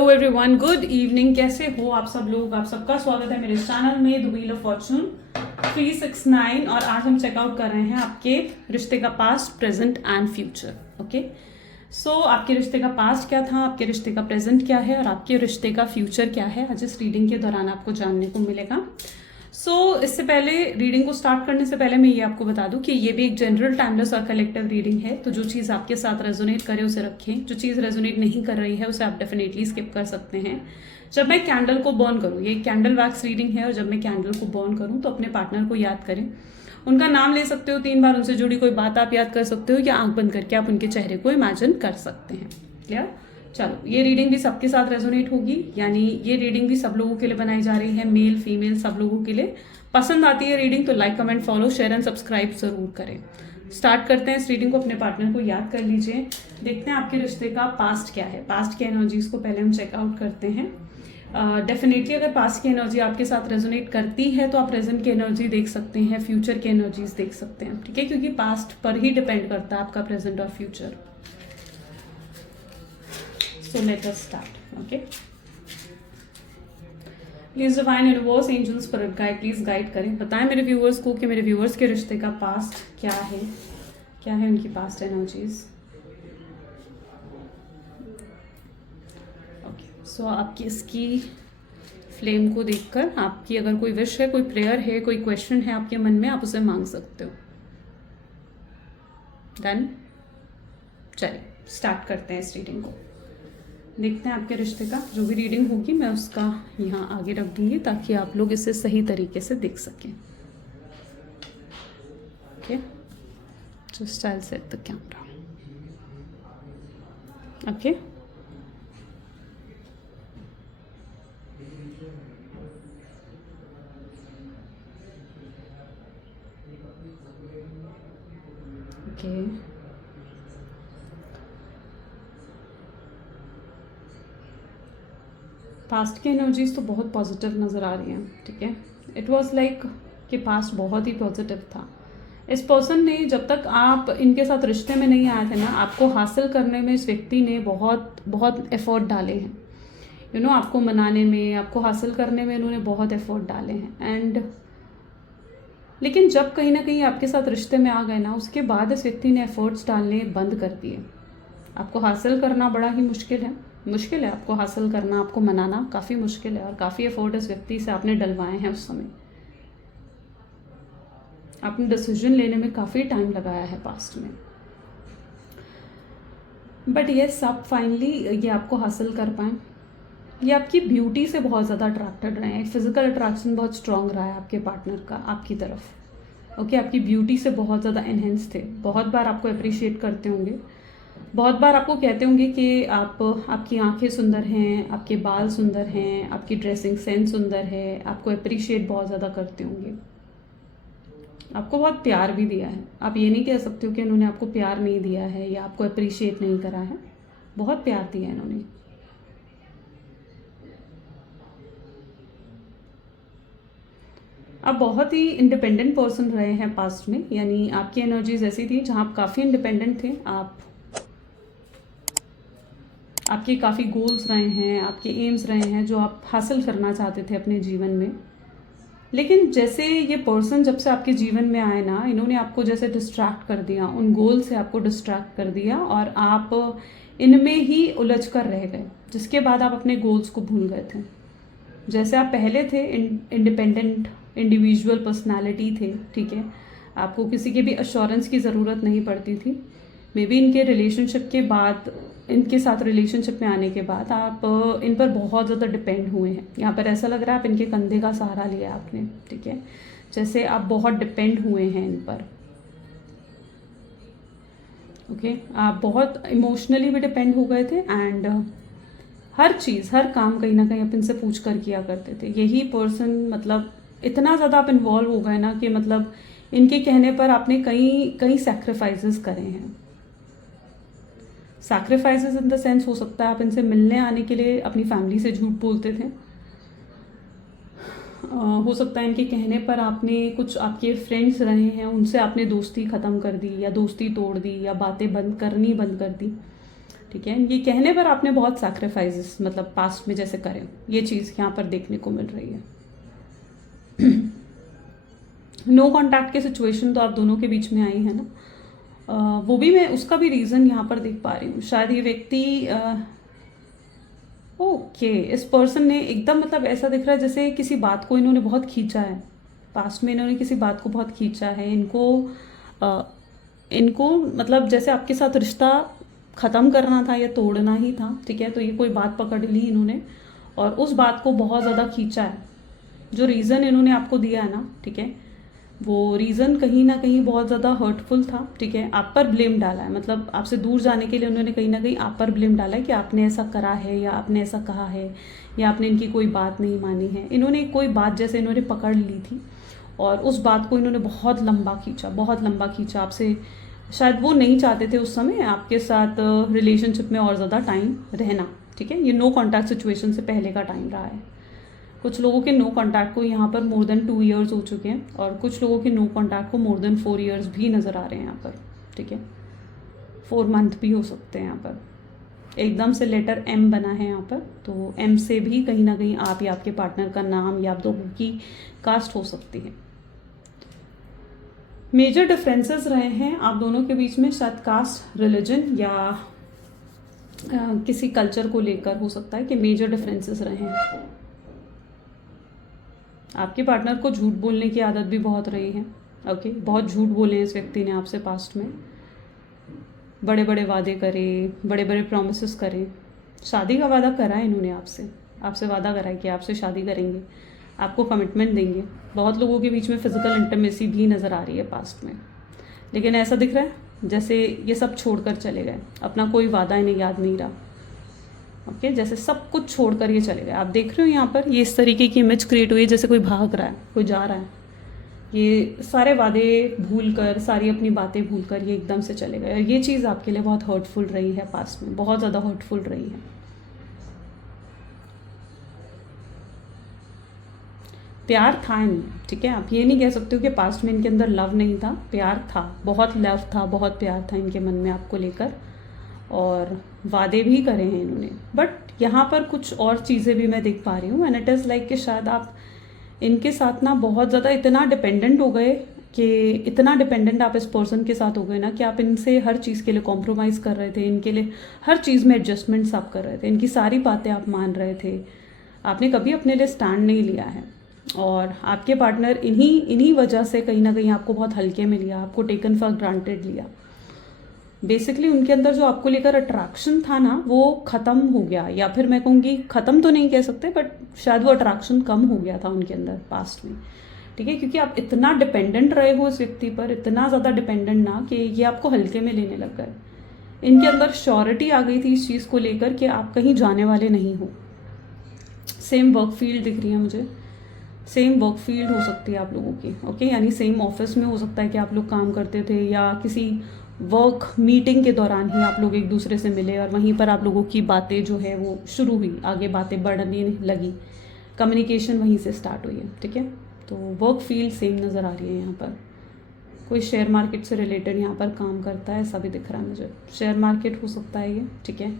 Hello everyone, good evening. कैसे हो आप सब लोग? आप सबका स्वागत है मेरे चैनल में द व्हील ऑफ फॉर्चून 369। और आज हम चेकआउट कर रहे हैं आपके रिश्ते का past, present and future. Okay, so आपके रिश्ते का पास्ट क्या था, आपके रिश्ते का प्रेजेंट क्या है और आपके रिश्ते का फ्यूचर क्या है, आज इस रीडिंग के दौरान आपको जानने को मिलेगा। इससे पहले, रीडिंग को स्टार्ट करने से पहले मैं ये आपको बता दूं कि ये भी एक जनरल, टाइमलेस और कलेक्टिव रीडिंग है। तो जो चीज़ आपके साथ रेजोनेट करे उसे रखें, जो चीज़ रेजोनेट नहीं कर रही है उसे आप डेफिनेटली स्किप कर सकते हैं। जब मैं कैंडल को बर्न करूँ, ये कैंडल वैक्स रीडिंग है, और जब मैं कैंडल को बर्न करूँ तो अपने पार्टनर को याद करें, उनका नाम ले सकते हो 3 बार, उनसे जुड़ी कोई बात आप याद कर सकते हो, या आंख बंद करके आप उनके चेहरे को इमेजिन कर सकते हैं। क्लियर? चलो, ये रीडिंग भी सबके साथ रेजोनेट होगी, यानी ये रीडिंग भी सब लोगों के लिए बनाई जा रही है, मेल फीमेल सब लोगों के लिए। पसंद आती है रीडिंग तो like comment follow share and subscribe जरूर करें। स्टार्ट करते हैं इस रीडिंग को। अपने पार्टनर को याद कर लीजिए, देखते हैं आपके रिश्ते का पास्ट क्या है। पास्ट की एनर्जीज को पहले हम चेकआउट करते हैं। डेफिनेटली अगर पास्ट की एनर्जी आपके साथ रेजोनेट करती है तो आप प्रेजेंट की एनर्जी देख सकते हैं, फ्यूचर की एनर्जीज देख सकते हैं। ठीक है, क्योंकि पास्ट पर ही डिपेंड करता है आपका प्रेजेंट और future. So let us start. Okay. Please divine universe, angel, spirit guide, please guide करें, बताएं मेरे व्यूअर्स को कि मेरे व्यूअर्स के रिश्ते का पास्ट क्या है उनकी पास्ट एनर्जीज। ओके, सो आपकी इसकी फ्लेम को देखकर आपकी अगर कोई विश है, कोई प्रेयर है, कोई क्वेश्चन है आपके मन में, आप उसे मांग सकते हो। डन? चलिए स्टार्ट करते हैं इस रीडिंग को। देखते हैं आपके रिश्ते का जो भी रीडिंग होगी मैं उसका यहाँ आगे रख दूंगी ताकि आप लोग इसे सही तरीके से देख सकें। Okay, just I will set the camera. Okay, okay, past की एनर्जीज तो बहुत पॉजिटिव नज़र आ रही हैं। ठीक है, इट वाज लाइक कि पास्ट बहुत ही पॉजिटिव था। इस पर्सन ने, जब तक आप इनके साथ रिश्ते में नहीं आए थे ना, आपको हासिल करने में इस व्यक्ति ने बहुत बहुत एफर्ट डाले हैं। यू नो, आपको मनाने में, आपको हासिल करने में इन्होंने बहुत एफर्ट डाले हैं। एंड लेकिन जब कहीं ना कहीं आपके साथ रिश्ते में आ गए ना, उसके बाद इस व्यक्ति ने एफर्ट्स डालने बंद कर दिए। आपको हासिल करना बड़ा ही मुश्किल है आपको हासिल करना, आपको मनाना काफ़ी मुश्किल है, और काफ़ी एफर्ट इस व्यक्ति से आपने डलवाए हैं। उस समय आपने डिसीजन लेने में काफ़ी टाइम लगाया है पास्ट में, बट यस, आप फाइनली ये आपको हासिल कर पाएँ। ये आपकी ब्यूटी से बहुत ज़्यादा अट्रैक्टेड रहे हैं, फिजिकल अट्रैक्शन बहुत स्ट्रांग रहा है आपके पार्टनर का आपकी तरफ। ओके, आपकी ब्यूटी से बहुत ज़्यादा एनहेंस थे, बहुत बार आपको अप्रिशिएट करते होंगे, बहुत बार आपको कहते होंगे कि आपकी आंखें सुंदर हैं, आपके बाल सुंदर हैं, आपकी ड्रेसिंग सेंस सुंदर है, आपको अप्रिशिएट बहुत ज़्यादा करते होंगे, आपको बहुत प्यार भी दिया है। आप ये नहीं कह सकते हो कि इन्होंने आपको प्यार नहीं दिया है या आपको अप्रिशिएट नहीं करा है, बहुत प्यार दिया है इन्होंने। आप बहुत ही इंडिपेंडेंट पर्सन रहे हैं पास्ट में, यानी आपकी एनर्जीज ऐसी थी जहाँ आप काफ़ी इंडिपेंडेंट थे, आपके काफ़ी गोल्स रहे हैं, आपके एम्स रहे हैं जो आप हासिल करना चाहते थे अपने जीवन में। लेकिन जैसे ये पर्सन जब से आपके जीवन में आए ना, इन्होंने आपको जैसे डिस्ट्रैक्ट कर दिया, उन गोल से आपको डिस्ट्रैक्ट कर दिया, और आप इनमें ही उलझ कर रह गए, जिसके बाद आप अपने गोल्स को भूल गए थे। जैसे आप पहले थे इंडिपेंडेंट इंडिविजुअल पर्सनालिटी थे, ठीक है, आपको किसी के भी अश्योरेंस की ज़रूरत नहीं पड़ती थी। मे बी इनके रिलेशनशिप के बाद, इनके साथ रिलेशनशिप में आने के बाद आप इन पर बहुत ज़्यादा डिपेंड हुए हैं। यहाँ पर ऐसा लग रहा है आप इनके कंधे का सहारा लिया आपने। ठीक है, जैसे आप बहुत डिपेंड हुए हैं इन पर। ओके, आप बहुत इमोशनली भी डिपेंड हो गए थे, एंड हर चीज़, हर काम कहीं ना कहीं आप इनसे पूछ कर किया करते थे। यही पर्सन, मतलब इतना ज़्यादा आप इन्वॉल्व हो गए ना कि मतलब इनके कहने पर आपने कई सैक्रिफाइसेस करे हैं। सैक्रिफाइसेस इन द सेंस, हो सकता है आप इनसे मिलने आने के लिए अपनी फैमिली से झूठ बोलते थे, हो सकता है इनके कहने पर आपने, कुछ आपके फ्रेंड्स रहे हैं उनसे आपने दोस्ती ख़त्म कर दी, या दोस्ती तोड़ दी, या बातें बंद कर दी। ठीक है। ये कहने पर आपने बहुत सैक्रिफाइसेस मतलब पास्ट में जैसे करें, ये चीज़ यहाँ पर देखने को मिल रही है। नो कॉन्टैक्ट की सिचुएशन तो आप दोनों के बीच में आई है ना, वो भी मैं उसका भी रीज़न यहाँ पर देख पा रही हूँ। शायद ये व्यक्ति ओके इस पर्सन ने एकदम मतलब ऐसा दिख रहा है जैसे किसी बात को इन्होंने बहुत खींचा है, पास्ट में इन्होंने किसी बात को बहुत खींचा है। इनको मतलब जैसे आपके साथ रिश्ता ख़त्म करना था या तोड़ना ही था, ठीक है। तो ये कोई बात पकड़ ली इन्होंने और उस बात को बहुत ज़्यादा खींचा है। जो रीज़न इन्होंने आपको दिया है ना, ठीक है, वो रीज़न कहीं ना कहीं बहुत ज़्यादा हर्टफुल था, ठीक है। आप पर ब्लेम डाला है, मतलब आपसे दूर जाने के लिए उन्होंने कहीं ना कहीं आप पर ब्लेम डाला है कि आपने ऐसा करा है या आपने ऐसा कहा है या आपने इनकी कोई बात नहीं मानी है। इन्होंने कोई बात जैसे इन्होंने पकड़ ली थी और उस बात को इन्होंने बहुत लंबा खींचा आपसे। शायद वो नहीं चाहते थे उस समय आपके साथ रिलेशनशिप में और ज़्यादा टाइम रहना, ठीक है। ये नो कॉन्टैक्ट सिचुएशन से पहले का टाइम रहा है। कुछ लोगों के नो कॉन्टैक्ट को यहाँ पर मोर देन 2 ईयर्स हो चुके हैं और कुछ लोगों के नो कॉन्टैक्ट को मोर देन 4 ईयर्स भी नज़र आ रहे हैं यहाँ पर, ठीक है। 4 मंथ भी हो सकते हैं यहाँ पर। एकदम से लेटर M बना है यहाँ पर, तो M से भी कहीं ना कहीं आप या आपके पार्टनर का नाम या आप दोनों की कास्ट हो सकती है। मेजर डिफरेंसेस रहे हैं आप दोनों के बीच में, शायद कास्ट, रिलीजन या किसी कल्चर को लेकर हो सकता है कि मेजर डिफरेंसेस रहे हैं। आपके पार्टनर को झूठ बोलने की आदत भी बहुत रही है, ओके। बहुत झूठ बोले हैं इस व्यक्ति ने आपसे पास्ट में, बड़े बड़े वादे करे, बड़े बड़े प्रॉमिसेस करे। शादी का वादा करा है इन्होंने आपसे वादा करा है कि आपसे शादी करेंगे, आपको कमिटमेंट देंगे। बहुत लोगों के बीच में फिजिकल इंटीमेसी भी नज़र आ रही है पास्ट में, लेकिन ऐसा दिख रहा है जैसे ये सब छोड़कर चले गए, अपना कोई वादा इन्हें याद नहीं रहा, ओके। जैसे सब कुछ छोड़कर ये चले गए। आप देख रहे हो यहाँ पर ये इस तरीके की इमेज क्रिएट हुई है जैसे कोई भाग रहा है, कोई जा रहा है। ये सारे वादे भूल कर, सारी अपनी बातें भूल कर ये एकदम से चले गए और ये चीज़ आपके लिए बहुत हर्टफुल रही है पास्ट में, बहुत ज़्यादा हर्टफुल रही है। प्यार था इनमें, ठीक है। आप ये नहीं कह सकते हो कि पास्ट में इनके अंदर लव नहीं था, प्यार था, बहुत लव था, बहुत प्यार था इनके मन में आपको लेकर और वादे भी करे हैं इन्होंने। बट यहाँ पर कुछ और चीज़ें भी मैं देख पा रही हूँ एंड इट इज़ लाइक कि शायद आप इनके साथ ना बहुत ज़्यादा इतना डिपेंडेंट हो गए कि इतना डिपेंडेंट आप इस पर्सन के साथ हो गए ना कि आप इनसे हर चीज़ के लिए कॉम्प्रोमाइज़ कर रहे थे, इनके लिए हर चीज़ में एडजस्टमेंट्स आप कर रहे थे, इनकी सारी बातें आप मान रहे थे। आपने कभी अपने लिए स्टैंड नहीं लिया है और आपके पार्टनर इन्हीं वजह से कहीं ना कहीं आपको बहुत हल्के में लिया, आपको टेकन फॉर ग्रांटेड लिया। बेसिकली उनके अंदर जो आपको लेकर अट्रैक्शन था ना वो ख़त्म हो गया, या फिर मैं कहूँगी ख़त्म तो नहीं कह सकते बट शायद वो अट्रैक्शन कम हो गया था उनके अंदर पास्ट में, ठीक है। क्योंकि आप इतना डिपेंडेंट रहे हो इस व्यक्ति पर, इतना ज़्यादा डिपेंडेंट ना कि ये आपको हल्के में लेने लग गए। इनके अंदर श्योरिटी आ गई थी इस चीज़ को लेकर कि आप कहीं जाने वाले नहीं हो। सेम वर्क फील्ड दिख रही है मुझे, सेम वर्क फील्ड हो सकती है आप लोगों की, ओके। यानी सेम ऑफिस में हो सकता है कि आप लोग काम करते थे या किसी वर्क मीटिंग के दौरान ही आप लोग एक दूसरे से मिले और वहीं पर आप लोगों की बातें जो है वो शुरू हुई, आगे बातें बढ़ने लगी, कम्युनिकेशन वहीं से स्टार्ट हुई है, ठीक है। तो वर्क फील्ड सेम नज़र आ रही है यहाँ पर। कोई शेयर मार्केट से रिलेटेड यहाँ पर काम करता है ऐसा भी दिख रहा है मुझे, शेयर मार्केट हो सकता है ये, ठीक है।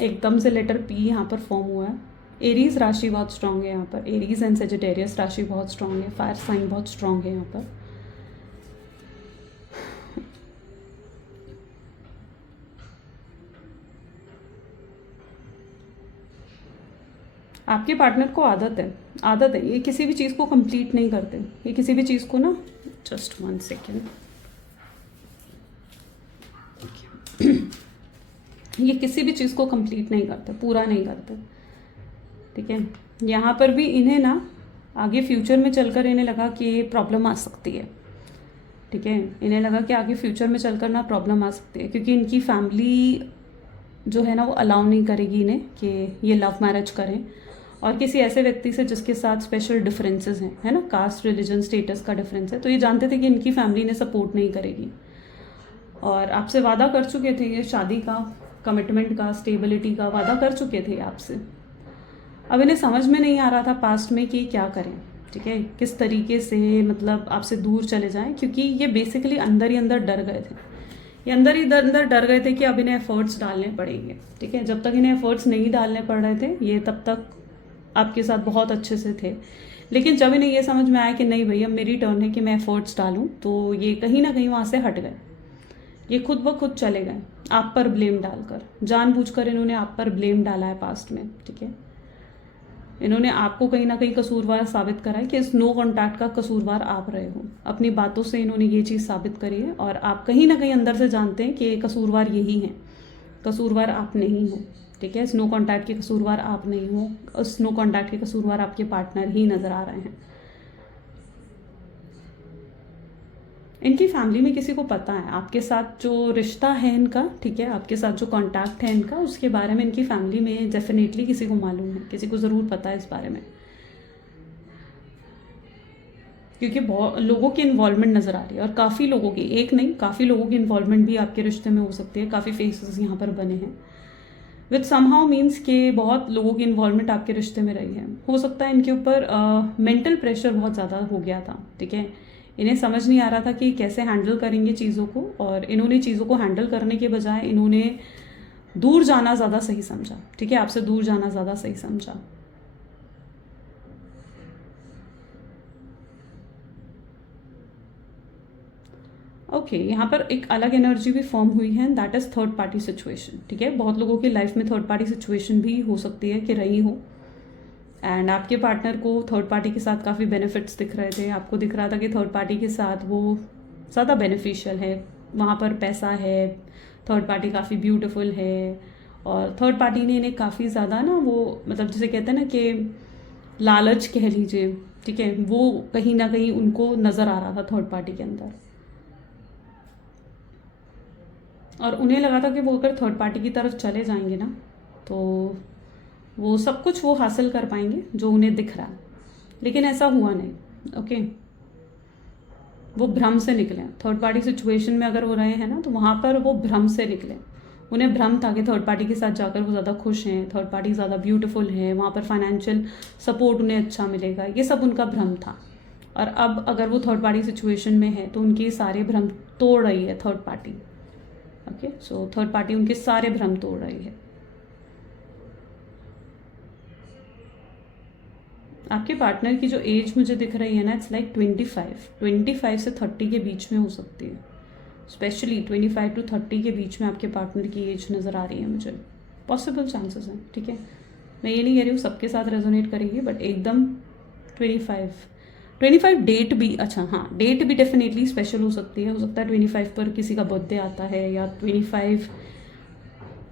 एकदम से लेटर P यहाँ पर फॉर्म हुआ है। एरीज राशि बहुत स्ट्रांग है यहाँ पर, एरीज एंड सेजिटेरियस राशि बहुत स्ट्रांग है, फायर साइन बहुत स्ट्रांग है यहाँ पर। आपके पार्टनर को आदत है ये किसी भी चीज़ को कंप्लीट नहीं करते, ये किसी भी चीज़ को ना, जस्ट 1 सेकेंड, ये किसी भी चीज़ को कंप्लीट नहीं करते, पूरा नहीं करते, ठीक है। यहाँ पर भी इन्हें ना आगे फ्यूचर में चलकर इन्हें लगा कि ये प्रॉब्लम आ सकती है, ठीक है। इन्हें लगा कि आगे फ्यूचर में चलकर ना प्रॉब्लम आ सकती है क्योंकि इनकी फैमिली जो है ना वो अलाउ नहीं करेगी इन्हें कि ये लव मैरिज करें और किसी ऐसे व्यक्ति से जिसके साथ स्पेशल डिफरेंसेस हैं, है ना, कास्ट, रिलीजन, स्टेटस का डिफरेंस है। तो ये जानते थे कि इनकी फैमिली ने सपोर्ट नहीं करेगी और आपसे वादा कर चुके थे, ये शादी का, कमिटमेंट का, स्टेबिलिटी का वादा कर चुके थे आपसे। अब इन्हें समझ में नहीं आ रहा था पास्ट में कि क्या करें, ठीक है, किस तरीके से मतलब आपसे दूर चले जाएं, क्योंकि ये बेसिकली अंदर ही अंदर डर गए थे ये अंदर ही अंदर डर गए थे कि अब इन्हें एफर्ट्स डालने पड़ेंगे, ठीक है। जब तक इन्हें एफर्ट्स नहीं डालने पड़ रहे थे ये तब तक आपके साथ बहुत अच्छे से थे, लेकिन जब इन्हें ये समझ में आया कि नहीं भैया मेरी टर्न है कि मैं एफर्ट्स डालूं, तो ये कहीं ना कहीं वहाँ से हट गए। ये खुद ब खुद चले गए आप पर ब्लेम डालकर, जानबूझकर इन्होंने आप पर ब्लेम डाला है पास्ट में, ठीक है। इन्होंने आपको कहीं ना कहीं कसूरवार साबित करा है कि इस नो कॉन्टैक्ट का कसूरवार आप रहे हो। अपनी बातों से इन्होंने ये चीज़ साबित करी है और आप कहीं ना कहीं अंदर से जानते हैं कि कसूरवार यही है, कसूरवार आप नहीं हो, ठीक है। इस नो कॉन्टैक्ट के कसूरवार आप नहीं हो, उस नो कॉन्टैक्ट के कसूरवार आपके पार्टनर ही नज़र आ रहे हैं। इनकी फैमिली में किसी को पता है आपके साथ जो रिश्ता है इनका, ठीक है, आपके साथ जो कांटेक्ट है इनका, उसके बारे में इनकी फैमिली में डेफिनेटली किसी को मालूम है, किसी को ज़रूर पता है इस बारे में, क्योंकि बहुत लोगों की इन्वॉल्वमेंट नज़र आ रही है और काफ़ी लोगों की, एक नहीं काफ़ी लोगों की इन्वॉल्वमेंट भी आपके रिश्ते में हो सकती है। काफ़ी फेसेस यहाँ पर बने हैं विथ समहाउ मीन्स के बहुत लोगों की इन्वॉल्वमेंट आपके रिश्ते में रही है। हो सकता है इनके ऊपर मेंटल प्रेशर बहुत ज़्यादा हो गया था, ठीक है। इन्हें समझ नहीं आ रहा था कि कैसे हैंडल करेंगे चीज़ों को, और इन्होंने चीज़ों को हैंडल करने के बजाय इन्होंने दूर जाना ज़्यादा सही समझा, ठीक है, आपसे दूर जाना ज़्यादा सही समझा। ओके यहाँ पर एक अलग एनर्जी भी फॉर्म हुई है, that is third party situation, ठीक है। बहुत लोगों की लाइफ में थर्ड पार्टी सिचुएशन भी हो सकती है कि रही हो, एंड आपके पार्टनर को थर्ड पार्टी के साथ काफ़ी बेनिफिट्स दिख रहे थे। आपको दिख रहा था कि थर्ड पार्टी के साथ वो ज़्यादा बेनिफिशियल है, वहाँ पर पैसा है, थर्ड पार्टी काफ़ी ब्यूटीफुल है, और थर्ड पार्टी ने इन्हें काफ़ी ज़्यादा ना वो मतलब जिसे कहते हैं ना कि लालच कह लीजिए, ठीक है, वो कहीं ना कहीं उनको नज़र आ रहा था थर्ड पार्टी के अंदर, और उन्हें लगा था कि वो अगर थर्ड पार्टी की तरफ चले जाएंगे ना तो वो सब कुछ वो हासिल कर पाएंगे जो उन्हें दिख रहा है, लेकिन ऐसा हुआ नहीं। ओके वो भ्रम से निकले। थर्ड पार्टी सिचुएशन में अगर वो रहे हैं ना तो वहाँ पर वो भ्रम से निकले। उन्हें भ्रम था कि थर्ड पार्टी के साथ जाकर वो ज़्यादा खुश हैं, थर्ड पार्टी ज़्यादा ब्यूटीफुल है, वहाँ पर फाइनेंशियल सपोर्ट उन्हें अच्छा मिलेगा, ये सब उनका भ्रम था। और अब अगर वो थर्ड पार्टी सिचुएशन में है तो उनके सारे भ्रम तोड़ रही है third party. Okay so third party उनके सारे भ्रम तोड़ रही है। आपके पार्टनर की जो एज मुझे दिख रही है ना, इट्स लाइक 25 से 30 के बीच में हो सकती है, स्पेशली 25 टू 30 के बीच में आपके पार्टनर की एज नज़र आ रही है मुझे। पॉसिबल चांसेस हैं, ठीक है, मैं ये नहीं कह रही हूँ सबके साथ रेजोनेट करेगी, बट एकदम 25 डेट भी, अच्छा हाँ डेट भी डेफिनेटली स्पेशल हो सकती है। हो सकता है 25 पर किसी का बर्थडे आता है, या 25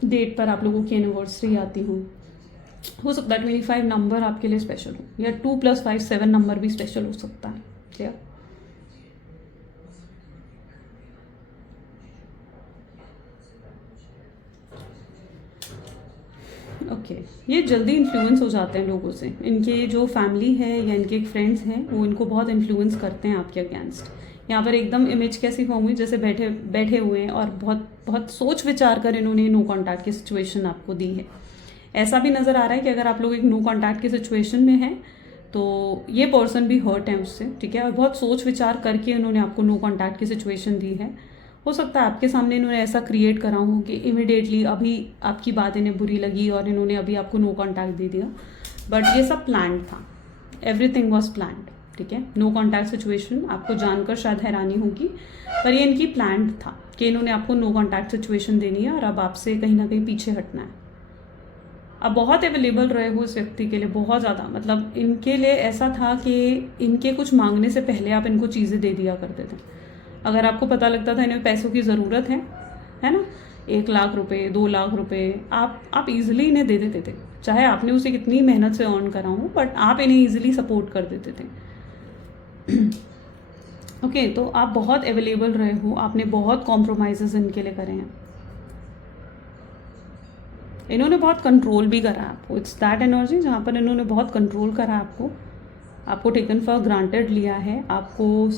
डेट पर आप लोगों की एनिवर्सरी आती हो सकता है 25 नंबर आपके लिए स्पेशल हो, या 2 + 5 7 नंबर भी स्पेशल हो सकता है। क्लियर? ओके ये जल्दी इन्फ्लुएंस हो जाते हैं लोगों से। इनके जो फैमिली है या इनके फ्रेंड्स हैं वो इनको बहुत इन्फ्लुएंस करते हैं आपके अगेंस्ट। यहाँ पर एकदम इमेज कैसी फॉर्म हुई, जैसे बैठे हुए हैं और बहुत बहुत सोच विचार कर इन्होंने नो कॉन्टैक्ट की सिचुएशन आपको दी है। ऐसा भी नज़र आ रहा है कि अगर आप लोग एक नो कॉन्टैक्ट की सिचुएशन में हैं तो ये पर्सन भी हर्ट है उससे, ठीक है, और बहुत सोच विचार करके इन्होंने आपको नो कॉन्टैक्ट की सिचुएशन दी है। हो सकता है आपके सामने इन्होंने ऐसा क्रिएट करा हो कि इमिडिएटली अभी आपकी बात इन्हें बुरी लगी और इन्होंने अभी आपको नो कॉन्टैक्ट दे दिया, बट ये सब प्लान्ड था, एवरीथिंग वॉज प्लान्ड, ठीक है। नो कॉन्टैक्ट सिचुएशन आपको जानकर शायद हैरानी होगी, पर ये इनकी प्लान्ड था कि इन्होंने आपको नो कॉन्टैक्ट सिचुएशन देनी है और अब आपसे कहीं ना कहीं पीछे हटना है। अब बहुत अवेलेबल रहे हो इस व्यक्ति के लिए, बहुत ज़्यादा, मतलब इनके लिए ऐसा था कि इनके कुछ मांगने से पहले आप इनको चीज़ें दे दिया करते थे। अगर आपको पता लगता था इन्हें पैसों की ज़रूरत है ना, 1 लाख रुपए 2 लाख रुपए आप इजीली इन्हें दे देते थे, चाहे आपने उसे कितनी मेहनत से अर्न करा हो, बट आप इन्हें इजीली सपोर्ट कर देते थे। ओके तो आप बहुत अवेलेबल रहे हो, आपने बहुत कॉम्प्रोमाइज़ेस इनके लिए करे हैं, इन्होंने बहुत कंट्रोल भी करा आपको। इट्स दैट एनर्जी जहाँ पर इन्होंने बहुत कंट्रोल करा आपको टेकन फॉर ग्रांटेड लिया है, आपको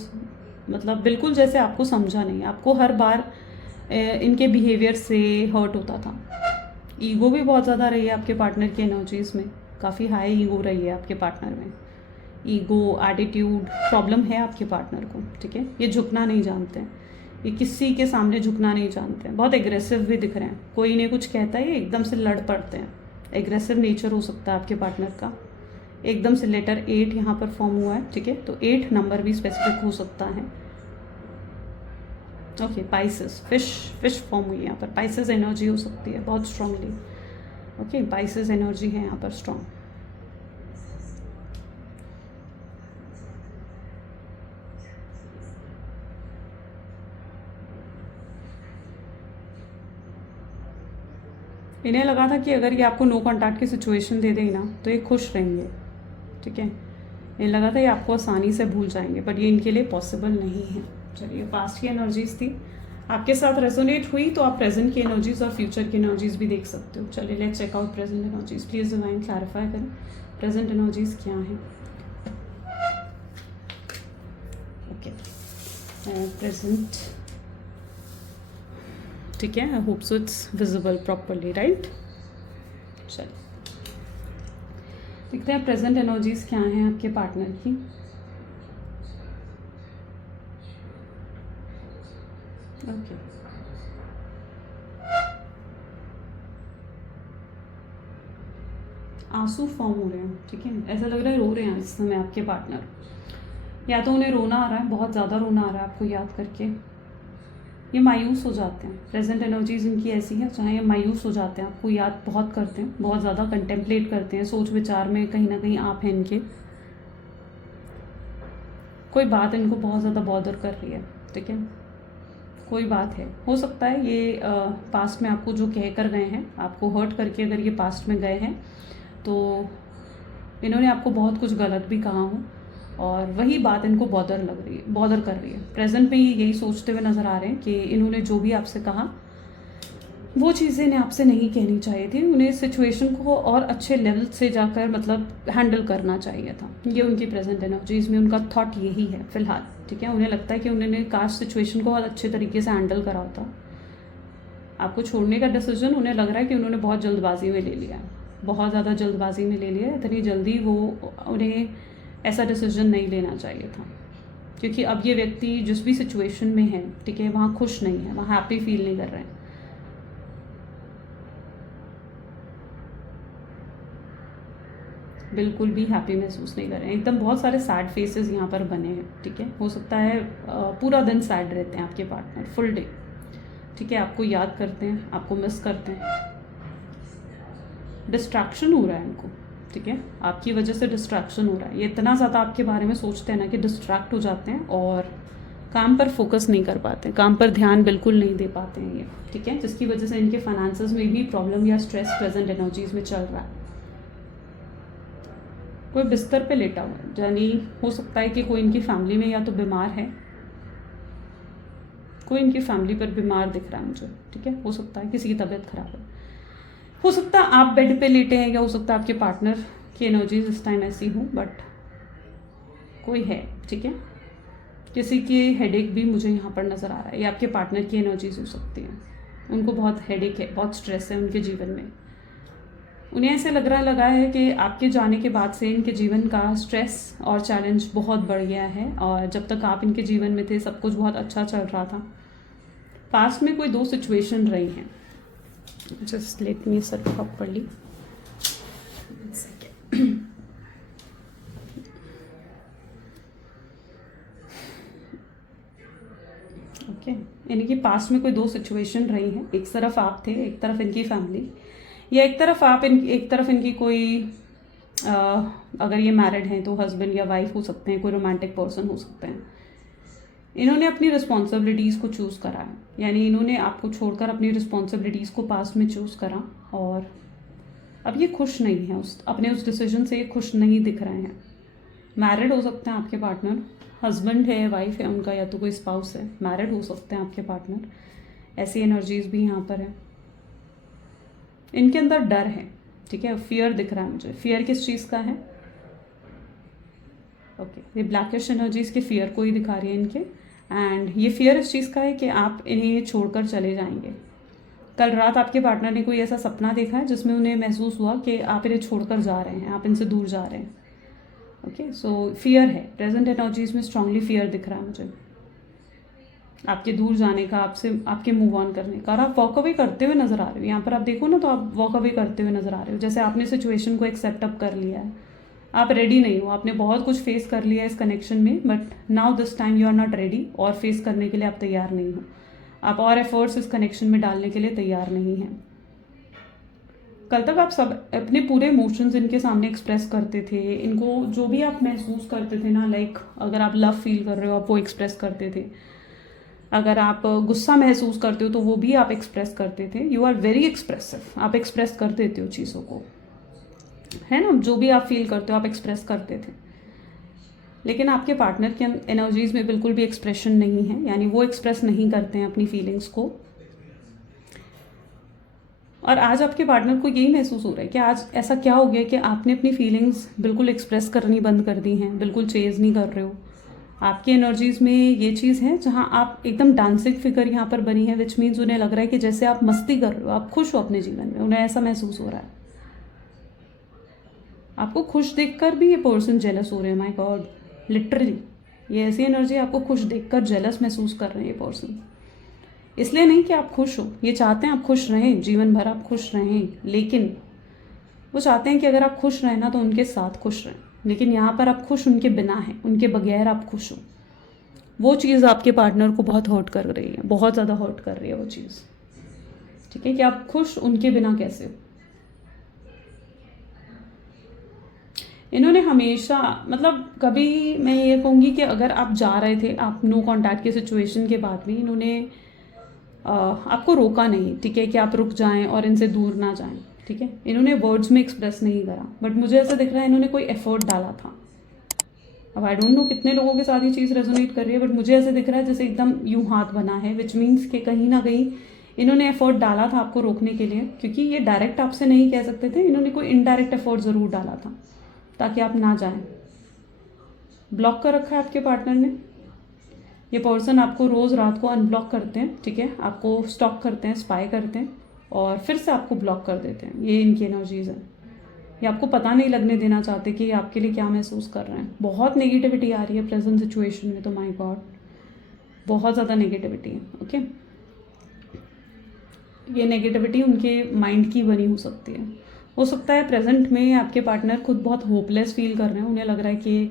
मतलब बिल्कुल जैसे आपको समझा नहीं, आपको हर बार इनके बिहेवियर से हर्ट होता था। ईगो भी बहुत ज़्यादा रही है आपके पार्टनर की एनर्जीज में, काफ़ी हाई ईगो रही है आपके पार्टनर में, ईगो एटीट्यूड प्रॉब्लम है आपके पार्टनर को, ठीक है, ये झुकना नहीं जानते हैं, ये किसी के सामने झुकना नहीं जानते हैं, बहुत एग्रेसिव भी दिख रहे हैं। कोई इन्हें कुछ कहता है ये एकदम से लड़ पड़ते हैं। एग्रेसिव नेचर हो सकता है आपके पार्टनर का। एकदम से लेटर 8 यहाँ पर फॉर्म हुआ है, ठीक है, तो 8 नंबर भी स्पेसिफिक हो सकता है। ओके, पाइसेस, फिश फॉर्म हुई है यहाँ पर। पाइसेस एनर्जी हो सकती है बहुत स्ट्रांगली। ओके, पाइसेस एनर्जी है यहाँ पर स्ट्रांग। इन्हें लगा था कि अगर ये आपको नो कॉन्टैक्ट की सिचुएशन दे दें ना तो ये खुश रहेंगे, ठीक है। इन्हें लगा था ये आपको आसानी से भूल जाएंगे, बट ये इनके लिए पॉसिबल नहीं है। चलिए, पास्ट की एनर्जीज थी, आपके साथ रेजोनेट हुई तो आप प्रेजेंट की एनर्जीज और फ्यूचर की एनर्जीज भी देख सकते हो। चलिए, let's check out present energies. Please divine clarify करें प्रेजेंट एनर्जीज क्या हैं। ओके, प्रेजेंट, ठीक है। I hope so it's visible properly, right. चलिए, देखते हैं प्रेजेंट एनर्जीज क्या हैं आपके पार्टनर की। ओके, आंसू फॉर्म हो रहे हैं, ठीक है। ऐसा लग रहा है रो रहे हैं इस समय आपके पार्टनर। या तो उन्हें रोना आ रहा है, बहुत ज़्यादा रोना आ रहा है आपको याद करके। ये मायूस हो जाते हैं। प्रेजेंट एनर्जीज इनकी ऐसी है जहाँ ये मायूस हो जाते हैं, आपको याद बहुत करते हैं, बहुत ज़्यादा कंटेम्पलेट करते हैं, सोच विचार में कहीं ना कहीं आप हैं इनके। कोई बात इनको बहुत ज़्यादा बॉदर कर रही है, ठीक है। कोई बात है, हो सकता है ये पास्ट में आपको जो कह कर गए हैं, आपको हर्ट करके अगर ये पास्ट में गए हैं तो इन्होंने आपको बहुत कुछ गलत भी कहा हो और वही बात इनको बॉदर कर रही है। प्रेजेंट में ये यही सोचते हुए नज़र आ रहे हैं कि इन्होंने जो भी आपसे कहा वो चीज़ें इन्हें आपसे नहीं कहनी चाहिए थी। उन्हें सिचुएशन को और अच्छे लेवल से जाकर मतलब हैंडल करना चाहिए था। ये उनकी प्रेजेंट एनर्जीज में उनका थॉट यही है फिलहाल, ठीक है। उन्हें लगता है कि उन्होंने काश सिचुएशन को बहुत अच्छे तरीके से हैंडल करा होता। आपको छोड़ने का डिसीजन उन्हें लग रहा है कि उन्होंने बहुत जल्दबाजी में ले लिया, बहुत ज़्यादा जल्दबाजी में ले लिया। इतनी जल्दी वो उन्हें ऐसा डिसीजन नहीं लेना चाहिए था, क्योंकि अब ये व्यक्ति जिस भी सिचुएशन में है, ठीक है, वहाँ खुश नहीं है, वहाँ हैप्पी फील नहीं कर रहे हैं। बिल्कुल भी हैप्पी महसूस नहीं कर रहे हैं, एकदम बहुत सारे सैड फेसेस यहाँ पर बने हैं, ठीक है। हो सकता है पूरा दिन सैड रहते हैं आपके पार्टनर, फुल डे, ठीक है। आपको याद करते हैं, आपको मिस करते हैं। डिस्ट्रैक्शन हो रहा है इनको, ठीक है, आपकी वजह से डिस्ट्रैक्शन हो रहा है। ये इतना ज़्यादा आपके बारे में सोचते हैं ना कि डिस्ट्रैक्ट हो जाते हैं और काम पर फोकस नहीं कर पाते, काम पर ध्यान बिल्कुल नहीं दे पाते हैं ये, ठीक है। जिसकी वजह से इनके फाइनेंसेस में भी प्रॉब्लम या स्ट्रेस प्रेजेंट एनर्जीज में चल रहा है। कोई बिस्तर पे लेटा हुआ है, यानी हो सकता है कि कोई इनकी फैमिली में या तो बीमार है, कोई इनकी फैमिली पर बीमार दिख रहा है मुझे, ठीक है। हो सकता है किसी की तबीयत खराब है, हो सकता है आप बेड पे लेटे हैं, या हो सकता है आपके पार्टनर की एनर्जीज इस टाइम ऐसी हो, बट कोई है, ठीक है। किसी की हेडेक भी मुझे यहाँ पर नज़र आ रहा है, ये आपके पार्टनर की एनर्जीज हो सकती हैं। उनको बहुत हेडेक है, बहुत स्ट्रेस है उनके जीवन में। उन्हें ऐसे लगा है कि आपके जाने के बाद से इनके जीवन का स्ट्रेस और चैलेंज बहुत बढ़ गया है, और जब तक आप इनके जीवन में थे सब कुछ बहुत अच्छा चल रहा था। पास्ट में कोई 2 सिचुएशन रही हैं। Just let me set properly. Okay, इनकी पास्ट में कोई 2 सिचुएशन रही हैं। एक तरफ आप थे, एक तरफ इनकी फैमिली, या एक तरफ आप एक तरफ इनकी कोई अगर ये मैरिड हैं तो हस्बैंड या वाइफ हो सकते हैं, कोई रोमांटिक पर्सन हो सकते हैं। इन्होंने अपनी रिस्पॉन्सिबिलिटीज़ को चूज़ करा है, यानी इन्होंने आपको छोड़कर अपनी रिस्पॉन्सिबिलिटीज़ को पास्ट में चूज़ करा, और अब ये खुश नहीं है अपने उस डिसीजन से, ये खुश नहीं दिख रहे हैं। मैरिड हो सकते हैं आपके पार्टनर, हस्बैंड है, वाइफ है उनका, या तो कोई स्पाउस है, मैरिड हो सकते हैं आपके पार्टनर। ऐसी एनर्जीज भी यहाँ पर है। इनके अंदर डर है, ठीक है, फियर दिख रहा है मुझे। फियर किस चीज़ का है? ओके, ये ब्लैकिश एनर्जीज के फियर को ही दिखा रही है इनके। एंड ये फियर इस चीज़ का है कि आप इन्हें छोड़कर चले जाएंगे। कल रात आपके पार्टनर ने कोई ऐसा सपना देखा है जिसमें उन्हें महसूस हुआ कि आप इन्हें छोड़कर जा रहे हैं, आप इनसे दूर जा रहे हैं। ओके, सो फियर है, प्रेजेंट एनर्जीज में स्ट्रांगली फियर दिख रहा है मुझे। आपके दूर जाने का, आपसे आपके मूव ऑन करने का। और आप वॉक अवे करते हुए नज़र आ रहे हो। यहाँ पर आप देखो ना, तो आप वॉक अवे करते हुए नज़र आ रहे हो, जैसे आपने सिचुएशन को एक्सेप्ट अप कर लिया है। आप रेडी नहीं हो, आपने बहुत कुछ फेस कर लिया है इस कनेक्शन में, but now this time you are not ready, और फेस करने के लिए आप तैयार नहीं हो। आप और एफर्ट्स इस कनेक्शन में डालने के लिए तैयार नहीं हैं। कल तक आप सब अपने पूरे इमोशंस इनके सामने एक्सप्रेस करते थे, इनको जो भी आप महसूस करते थे ना, लाइक अगर आप लव फील कर रहे हो आप वो एक्सप्रेस करते थे, अगर आप गुस्सा महसूस करते हो तो वो भी आप एक्सप्रेस करते थे। यू आर वेरी एक्सप्रेसिव, आप एक्सप्रेस कर देते हो चीज़ों को, है ना। जो भी आप फील करते हो आप एक्सप्रेस करते थे। लेकिन आपके पार्टनर के एनर्जीज में बिल्कुल भी एक्सप्रेशन नहीं है, यानी वो एक्सप्रेस नहीं करते हैं अपनी फीलिंग्स को। और आज आपके पार्टनर को यही महसूस हो रहा है कि आज ऐसा क्या हो गया कि आपने अपनी फीलिंग्स बिल्कुल एक्सप्रेस करनी बंद कर दी हैं, बिल्कुल चेज नहीं कर रहे हो। आपकी एनर्जीज में ये चीज़ है जहाँ आप एकदम डांसिंग फिगर यहाँ पर बनी है, विच मीन्स उन्हें लग रहा है कि जैसे आप मस्ती कर रहे हो, आप खुश हो अपने जीवन में, उन्हें ऐसा महसूस हो रहा है। आपको खुश देखकर भी ये पर्सन जेलस हो रहे हैं। माय गॉड, लिटरली ये ऐसी एनर्जी, आपको खुश देखकर जेलस महसूस कर रहे हैं ये पर्सन। इसलिए नहीं कि आप खुश हो, ये चाहते हैं आप खुश रहें, जीवन भर आप खुश रहें, लेकिन वो चाहते हैं कि अगर आप खुश रहें ना तो उनके साथ खुश रहें। लेकिन यहाँ पर आप खुश उनके बिना हैं, उनके बगैर आप खुश हो। वो चीज़ आपके पार्टनर को बहुत हर्ट कर रही है, बहुत ज़्यादा हर्ट कर रही है वो चीज़। ठीक है, कि आप खुश उनके बिना कैसे हो। इन्होंने हमेशा, मतलब कभी मैं ये कहूँगी कि अगर आप जा रहे थे, आप नो कॉन्टैक्ट की सिचुएशन के बाद भी इन्होंने आपको रोका नहीं, ठीक है, कि आप रुक जाएं और इनसे दूर ना जाएं। ठीक है, इन्होंने वर्ड्स में एक्सप्रेस नहीं करा, बट मुझे ऐसा दिख रहा है इन्होंने कोई एफर्ट डाला था। अब आई डोंट नो कितने लोगों के साथ ये चीज़ रेजोनेट कर रही है, बट मुझे ऐसे दिख रहा है जैसे एकदम यूं हाथ बना है, विच मीन्स कि कहीं ना कहीं इन्होंने एफर्ट डाला था आपको रोकने के लिए, क्योंकि ये डायरेक्ट आपसे नहीं कह सकते थे, इन्होंने कोई इनडायरेक्ट एफर्ट ज़रूर डाला था ताकि आप ना जाएं। ब्लॉक कर रखा है आपके पार्टनर ने। ये पर्सन आपको रोज़ रात को अनब्लॉक करते हैं, ठीक है, आपको स्टॉक करते हैं, स्पाई करते हैं, और फिर से आपको ब्लॉक कर देते हैं। ये इनकी एनर्जीज हैं। ये आपको पता नहीं लगने देना चाहते कि ये आपके लिए क्या महसूस कर रहे हैं। बहुत नेगेटिविटी आ रही है प्रेजेंट सिचुएशन में, तो माय गॉड बहुत ज़्यादा नेगेटिविटी है। ओके, ये नेगेटिविटी उनके माइंड की बनी हो सकती है। हो सकता है प्रेजेंट में आपके पार्टनर खुद बहुत होपलेस फील कर रहे हैं, उन्हें लग रहा है कि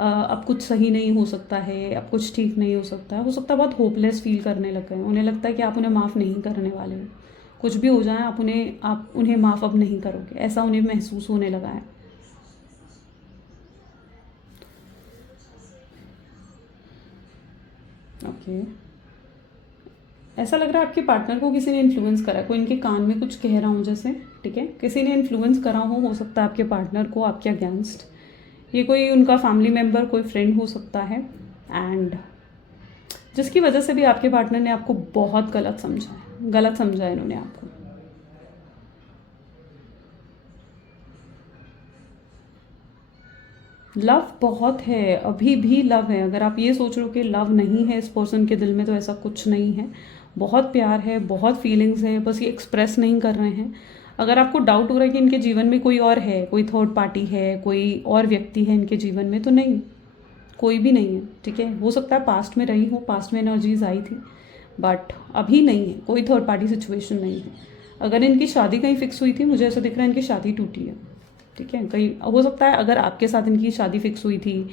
अब कुछ सही नहीं हो सकता है, अब कुछ ठीक नहीं हो सकता है। हो सकता है बहुत होपलेस फील करने लग गए हैं, उन्हें लगता है कि आप उन्हें माफ़ नहीं करने वाले हो, कुछ भी हो जाए आप उन्हें माफ़ अब नहीं करोगे, ऐसा उन्हें महसूस होने लगा है। ओके, ऐसा लग रहा है आपके पार्टनर को किसी ने इन्फ्लुएंस करा, कोई इनके कान में कुछ कह रहा हूँ जैसे, ठीक है, किसी ने इन्फ्लुएंस करा हो सकता है आपके पार्टनर को आपके अगेंस्ट। ये कोई उनका फैमिली मेम्बर, कोई फ्रेंड हो सकता है, एंड जिसकी वजह से भी आपके पार्टनर ने आपको बहुत गलत समझा है इन्होंने आपको। लव बहुत है, अभी भी लव है। अगर आप ये सोच रहे हो कि लव नहीं है इस पर्सन के दिल में, तो ऐसा कुछ नहीं है। बहुत प्यार है, बहुत फीलिंग्स है, बस ये एक्सप्रेस नहीं कर रहे हैं। अगर आपको डाउट हो रहा है कि इनके जीवन में कोई और है, कोई थर्ड पार्टी है, कोई और व्यक्ति है इनके जीवन में, तो नहीं, कोई भी नहीं है। ठीक है, हो सकता है पास्ट में रही हो, पास्ट में एनर्जीज आई थी, बट अभी नहीं है, कोई थर्ड पार्टी सिचुएशन नहीं है। अगर इनकी शादी कहीं फिक्स हुई थी, मुझे ऐसा दिख रहा है इनकी शादी टूटी है। ठीक है, कहीं हो सकता है अगर आपके साथ इनकी शादी फिक्स हुई थी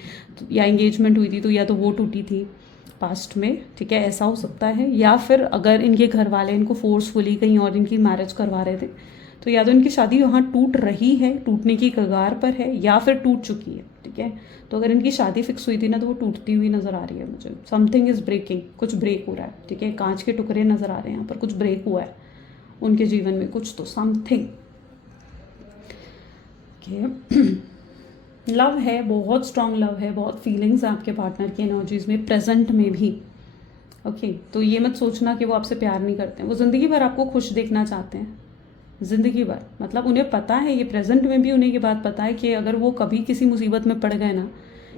या एंगेजमेंट हुई थी, तो या तो वो टूटी थी पास्ट में, ठीक है, ऐसा हो सकता है। या फिर अगर इनके घर वाले इनको फोर्सफुली कहीं और इनकी मैरिज करवा रहे थे, तो या तो इनकी शादी वहाँ टूट रही है, टूटने की कगार पर है, या फिर टूट चुकी है। ठीक है, तो अगर इनकी शादी फिक्स हुई थी ना, तो वो टूटती हुई नज़र आ रही है मुझे। समथिंग इज़ ब्रेकिंग, कुछ ब्रेक हो रहा है। ठीक है, कांच के टुकड़े नज़र आ रहे हैं यहाँ पर, कुछ ब्रेक हुआ है उनके जीवन में, कुछ तो समथिंग। लव है, बहुत स्ट्रांग लव है, बहुत फीलिंग्स है आपके पार्टनर की एनर्जीज में, प्रेजेंट में भी। ओके, तो ये मत सोचना कि वो आपसे प्यार नहीं करते हैं। वो ज़िंदगी भर आपको खुश देखना चाहते हैं, ज़िंदगी भर। मतलब उन्हें पता है, ये प्रेजेंट में भी उन्हें ये बात पता है कि अगर वो कभी किसी मुसीबत में पड़ गए ना,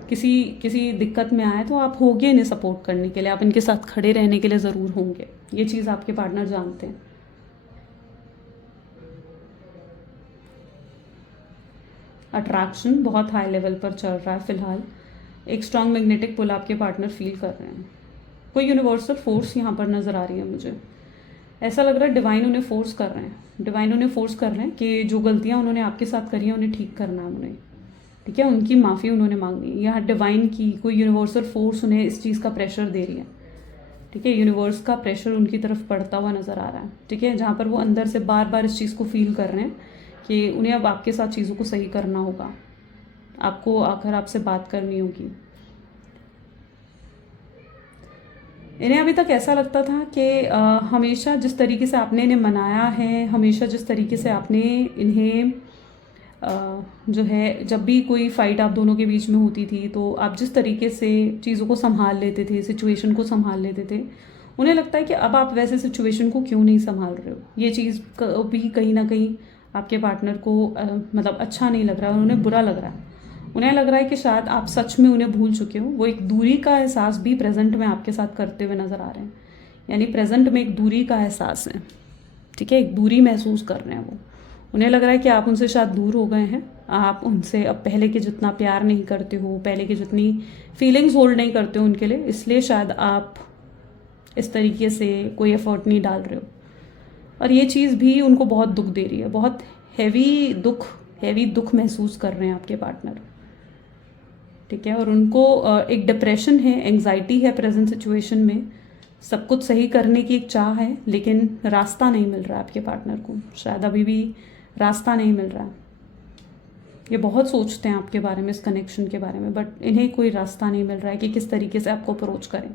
किसी दिक्कत में आए, तो आप होगे इन्हें सपोर्ट करने के लिए, आप इनके साथ खड़े रहने के लिए ज़रूर होंगे। ये चीज़ आपके पार्टनर जानते हैं। अट्रैक्शन बहुत हाई लेवल पर चल रहा है फिलहाल। एक स्ट्रॉन्ग मैग्नेटिक पुल आपके पार्टनर फील कर रहे हैं। कोई यूनिवर्सल फोर्स यहाँ पर नज़र आ रही है मुझे। ऐसा लग रहा है डिवाइन उन्हें फोर्स कर रहे हैं, डिवाइन उन्हें फोर्स कर रहे हैं कि जो गलतियाँ उन्होंने आपके साथ करी हैं उन्हें ठीक करना है उन्हें, ठीक है, उनकी माफ़ी उन्होंने मांगनी है। यहाँ डिवाइन की कोई यूनिवर्सल फोर्स उन्हें इस चीज़ का प्रेशर दे रही है, ठीक है, यूनिवर्स का प्रेशर उनकी तरफ पड़ता हुआ नज़र आ रहा है, ठीक है, जहाँ पर वो अंदर से बार बार इस चीज़ को फील कर रहे हैं कि उन्हें अब आपके साथ चीज़ों को सही करना होगा, आपको आकर आपसे बात करनी होगी। इन्हें अभी तक ऐसा लगता था कि हमेशा जिस तरीके से आपने इन्हें मनाया है, हमेशा जिस तरीके से आपने इन्हें जो है, जब भी कोई फाइट आप दोनों के बीच में होती थी तो आप जिस तरीके से चीज़ों को संभाल लेते थे, सिचुएशन को संभाल लेते थे, उन्हें लगता है कि अब आप वैसे सिचुएशन को क्यों नहीं संभाल रहे हो। ये चीज़ भी कहीं ना कहीं आपके पार्टनर को मतलब अच्छा नहीं लग रहा है, उन्हें बुरा लग रहा है। उन्हें लग रहा है कि शायद आप सच में उन्हें भूल चुके हो। वो एक दूरी का एहसास भी प्रेजेंट में आपके साथ करते हुए नज़र आ रहे हैं, यानी प्रेजेंट में एक दूरी का एहसास है, ठीक है, एक दूरी महसूस कर रहे हैं वो। उन्हें लग रहा है कि आप उनसे शायद दूर हो गए हैं, आप उनसे अब पहले के जितना प्यार नहीं करते हो, पहले के जितनी फीलिंग्स होल्ड नहीं करते हो उनके लिए, इसलिए शायद आप इस तरीके से कोई एफर्ट नहीं डाल रहे हो। और ये चीज़ भी उनको बहुत दुख दे रही है, बहुत हैवी दुख महसूस कर रहे हैं आपके पार्टनर, ठीक है। और उनको एक डिप्रेशन है, एंग्जाइटी है प्रेजेंट सिचुएशन में, सब कुछ सही करने की एक चाह है, लेकिन रास्ता नहीं मिल रहा है आपके पार्टनर को, शायद अभी भी रास्ता नहीं मिल रहा है। ये बहुत सोचते हैं आपके बारे में, इस कनेक्शन के बारे में, बट इन्हें कोई रास्ता नहीं मिल रहा है कि किस तरीके से आपको अप्रोच करें।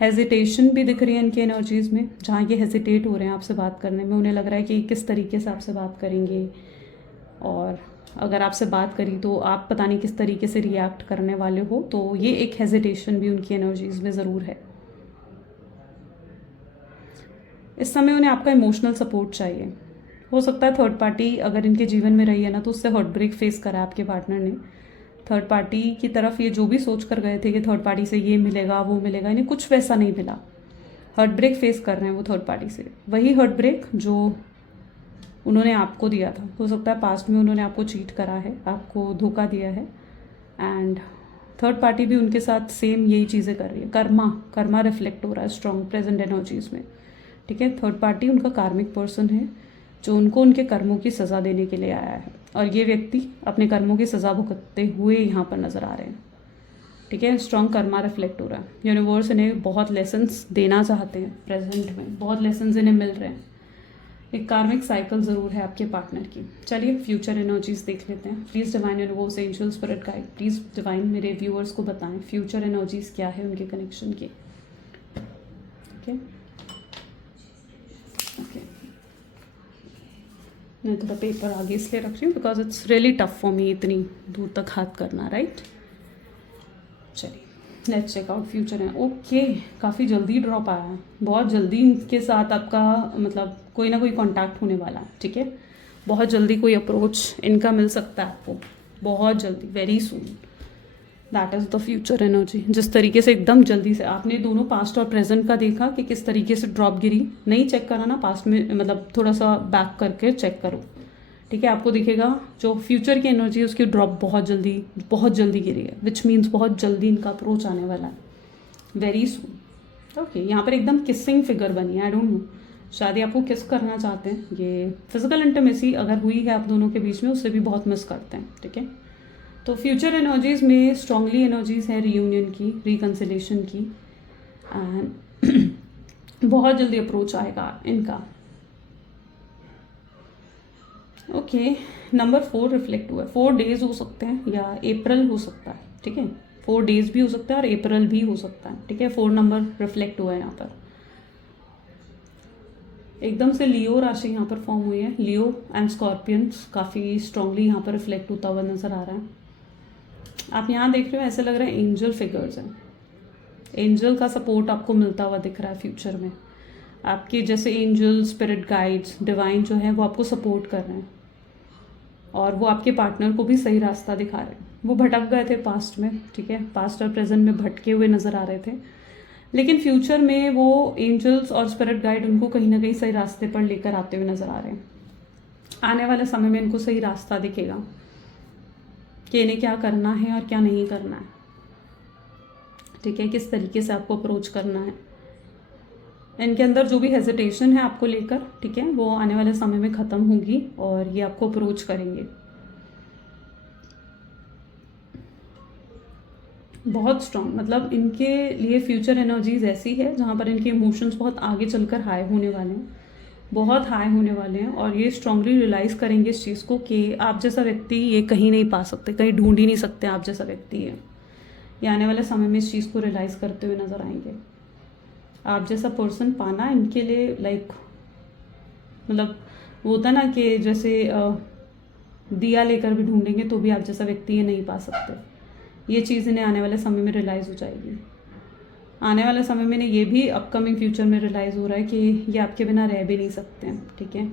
हेजिटेशन भी दिख रही है इनकी एनर्जीज़ में, जहाँ ये हेजिटेट हो रहे हैं आपसे बात करने में। उन्हें लग रहा है कि किस तरीके से आपसे बात करेंगे, और अगर आपसे बात करी तो आप पता नहीं किस तरीके से रिएक्ट करने वाले हो। तो ये एक हेजिटेशन भी उनकी एनर्जीज़ में ज़रूर है। इस समय उन्हें आपका इमोशनल सपोर्ट चाहिए। हो सकता है थर्ड पार्टी अगर इनके जीवन में रही है ना, तो उससे हार्ट ब्रेक फेस करा आपके पार्टनर ने। थर्ड पार्टी की तरफ ये जो भी सोच कर गए थे कि थर्ड पार्टी से ये मिलेगा वो मिलेगा, इन्हें कुछ वैसा नहीं मिला। हार्ट ब्रेक फेस कर रहे हैं वो थर्ड पार्टी से, वही हार्ट ब्रेक जो उन्होंने आपको दिया था। हो सकता है पास्ट में उन्होंने आपको चीट करा है, आपको धोखा दिया है, एंड थर्ड पार्टी भी उनके साथ सेम यही चीज़ें कर रही है। कर्मा रिफ्लेक्ट हो रहा है स्ट्रॉन्ग प्रेजेंट एनर्जीज में, ठीक है। थर्ड पार्टी उनका कार्मिक पर्सन है जो उनको उनके कर्मों की सज़ा देने के लिए आया है, और ये व्यक्ति अपने कर्मों की सज़ा भुगतते हुए यहाँ पर नज़र आ रहे हैं, ठीक है। स्ट्रॉन्ग कर्मा रिफ्लेक्ट हो रहा है। यूनिवर्स इन्हें बहुत लेसन्स देना चाहते हैं, प्रेजेंट में बहुत लेसन्स इन्हें मिल रहे हैं। एक कार्मिक साइकिल ज़रूर है आपके पार्टनर की। चलिए फ्यूचर एनर्जीज देख लेते हैं। Please divine universe angel spirit guide, please divine मेरे व्यूअर्स को बताएं फ्यूचर एनर्जीज क्या है उनके कनेक्शन की, ओके ओके। मैं थोड़ा पेपर आगे इसलिए रख रही हूँ because it's really tough for me इतनी दूर तक हाथ करना, राइट। चलिए लेट्स चेक आउट फ्यूचर है। ओके, काफ़ी जल्दी ड्रॉप आया है, बहुत जल्दी इनके साथ आपका मतलब कोई ना कोई कांटेक्ट होने वाला है, ठीक है। बहुत जल्दी कोई अप्रोच इनका मिल सकता है आपको, बहुत जल्दी, very soon. That is the future energy. जिस तरीके से एकदम जल्दी से आपने दोनों पास्ट और प्रेजेंट का देखा कि किस तरीके से ड्रॉप गिरी, नहीं चेक करा ना पास्ट में, मतलब थोड़ा सा बैक करके चेक करो, ठीक है। आपको दिखेगा जो फ्यूचर की एनर्जी है उसकी ड्रॉप बहुत जल्दी गिरी है, विच मीन्स बहुत जल्दी इनका अप्रोच आने वाला है, वेरी सून। ओके, यहाँ पर एकदम किसिंग फिगर बनी है, आई डोंट नो, शायद ये आपको किस करना चाहते हैं। ये फिजिकल इंटीमेसी अगर हुई है आप दोनों के बीच में, उससे भी बहुत मिस करते हैं, ठीक है। तो फ्यूचर एनर्जीज में स्ट्रांगली एनर्जीज है रीयूनियन की, रिकन्सिलेशन की, एंड बहुत जल्दी अप्रोच आएगा इनका। ओके, नंबर 4 रिफ्लेक्ट हुआ है। 4 डेज हो सकते हैं या अप्रैल हो सकता है, ठीक है। 4 डेज भी हो सकता है और अप्रैल भी हो सकता है, ठीक है। 4 नंबर रिफ्लेक्ट हुआ है यहाँ पर। एकदम से लियो राशि यहाँ पर फॉर्म हुई है। लियो एंड स्कॉर्पियंस काफ़ी स्ट्रांगली यहाँ पर रिफ्लेक्ट होता हुआ नजर आ रहा है। आप यहाँ देख रहे हो, ऐसे लग रहा है एंजल फिगर्स हैं, एंजल का सपोर्ट आपको मिलता हुआ दिख रहा है फ्यूचर में। आपके जैसे एंजल, स्पिरिट गाइड्स, डिवाइन जो है वो आपको सपोर्ट कर रहे हैं, और वो आपके पार्टनर को भी सही रास्ता दिखा रहे हैं। वो भटक गए थे पास्ट में, ठीक है, पास्ट और प्रेजेंट में भटके हुए नज़र आ रहे थे, लेकिन फ्यूचर में वो एंजल्स और स्पिरिट गाइड उनको कहीं ना कहीं सही रास्ते पर लेकर आते हुए नज़र आ रहे हैं। आने वाले समय में इनको सही रास्ता दिखेगा कि इन्हें क्या करना है और क्या नहीं करना है, ठीक है, किस तरीके से आपको अप्रोच करना है। इनके अंदर जो भी हेजिटेशन है आपको लेकर, ठीक है, वो आने वाले समय में ख़त्म होगी और ये आपको अप्रोच करेंगे। बहुत स्ट्रॉन्ग, मतलब इनके लिए फ्यूचर एनर्जीज ऐसी है जहाँ पर इनके इमोशंस बहुत आगे चलकर हाई होने वाले हैं, बहुत हाई होने वाले हैं। और ये स्ट्रांगली रियलाइज़ करेंगे इस चीज़ को कि आप जैसा व्यक्ति ये कहीं नहीं पा सकते, कहीं ढूंढ ही नहीं सकते आप जैसा व्यक्ति है। ये आने वाले समय में इस चीज़ को रियलाइज़ करते हुए नज़र आएंगे। आप जैसा पर्सन पाना इनके लिए लाइक, मतलब वो होता ना कि जैसे दिया लेकर भी ढूंढेंगे तो भी आप जैसा व्यक्ति ये नहीं पा सकते। ये चीज़ इन्हें आने वाले समय में रियलाइज़ हो जाएगी। आने वाले समय में ये भी अपकमिंग फ्यूचर में रियलाइज़ हो रहा है कि ये आपके बिना रह भी नहीं सकते हैं, ठीक है।